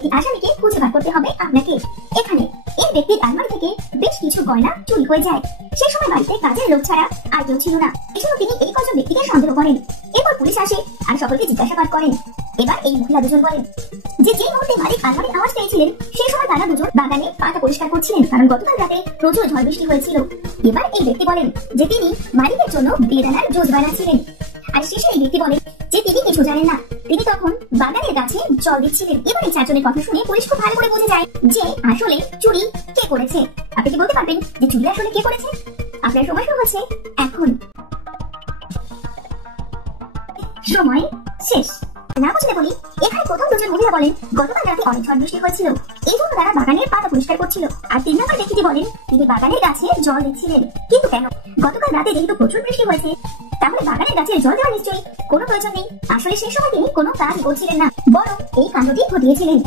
এই আসামিকে খুঁজে বার করতে হবে আপনাকে। এখানে এই ব্যক্তির আলমারি থেকে বেশ কিছু গয়না চুরি হয়ে যায়। সেই সময় বাড়িতে কাজের লোক ছাড়া আর কেউ ছিল না। এজন্য তিনি এই কজন ব্যক্তিকে সন্দেহ করেন। এরপর পুলিশ আসে আর সকলকে জিজ্ঞাসাবাদ করেন। এবার এই মহিলা দুজন বলেন যে মুহূর্তে মালিক আলমারির আওয়াজ পেয়েছিলেন সেই সময় তারা দুজন বাগানে পাতা পরিষ্কার করছিলেন, কারণ গতকাল রাতে প্রচুর ঝড় বৃষ্টি হয়েছিল। এবার এই ব্যক্তি বলেন যে তিনি মালিকের জন্য বেদানার জুস বানাচ্ছিলেন। আর শেষে এই ব্যক্তি বলেন যে তিনি কিছু জানেন না, তিনি তখন বাগানের গাছে জল দিচ্ছিলেন। এবার এই চারজনের কথা শুনে পুলিশ খুব ভালো করে বুঝে যায় যে আসলে চুরি কে করেছে। আপনি কি বলতে পারবেন যে চুরি আসলে কে করেছে? আপনার সময় শুরু হচ্ছে এখন। সময় শেষ। না বুঝলে বলি, এখানে প্রথম দুজন মহিলা বলেন গতকাল রাতে অনেক ঝড় বৃষ্টি হয়েছিল, এই জন্য তারা বাগানের পাতা পরিষ্কার করছিল। আর 3 নম্বর ব্যক্তিটি বলেন তিনি বাগানের গাছে জল দিচ্ছিলেন। কিন্তু কেন? গতকাল রাতে যেহেতু প্রচুর বৃষ্টি হয়েছে, তাহলে বাগানের গাছে জল দেওয়ার নিশ্চয়ই কোনো প্রয়োজন নেই। আসলে সেই সময় তিনি কোনো কাজ করছিলেন না, বরং এই কাণ্ডটি ঘটিয়েছিলেন।